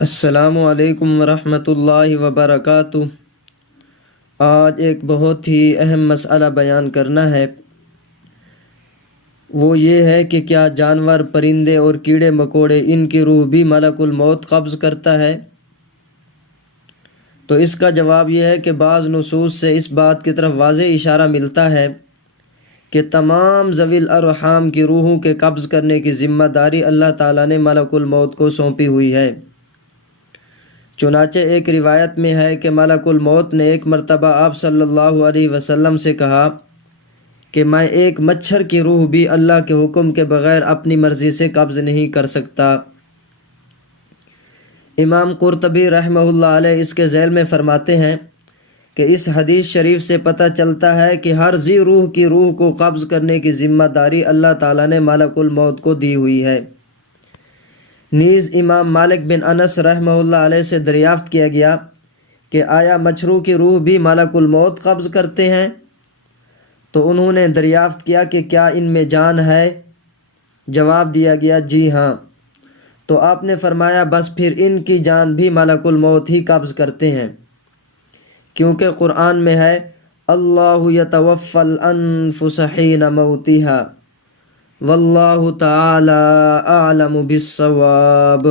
السلام علیکم ورحمۃ اللہ وبرکاتہ۔ آج ایک بہت ہی اہم مسئلہ بیان کرنا ہے، وہ یہ ہے کہ کیا جانور، پرندے اور کیڑے مکوڑے، ان کی روح بھی ملک الموت قبض کرتا ہے؟ تو اس کا جواب یہ ہے کہ بعض نصوص سے اس بات کی طرف واضح اشارہ ملتا ہے کہ تمام ذوی الارحام کی روحوں کے قبض کرنے کی ذمہ داری اللہ تعالیٰ نے ملک الموت کو سونپی ہوئی ہے۔ چنانچہ ایک روایت میں ہے کہ ملک الموت نے ایک مرتبہ آپ صلی اللہ علیہ وسلم سے کہا کہ میں ایک مچھر کی روح بھی اللہ کے حکم کے بغیر اپنی مرضی سے قبض نہیں کر سکتا۔ امام قرطبی رحمہ اللہ علیہ اس کے ذیل میں فرماتے ہیں کہ اس حدیث شریف سے پتہ چلتا ہے کہ ہر ذی روح کی روح کو قبض کرنے کی ذمہ داری اللہ تعالیٰ نے ملک الموت کو دی ہوئی ہے۔ نیز امام مالک بن انس رحمہ اللہ علیہ سے دریافت کیا گیا کہ آیا مچھروں کی روح بھی ملک الموت قبض کرتے ہیں؟ تو انہوں نے دریافت کیا کہ کیا ان میں جان ہے؟ جواب دیا گیا جی ہاں۔ تو آپ نے فرمایا بس پھر ان کی جان بھی ملک الموت ہی قبض کرتے ہیں، کیونکہ قرآن میں ہے اللہ یتوفی الانفس حین موتها واللہ تعالی اعلم بالصواب۔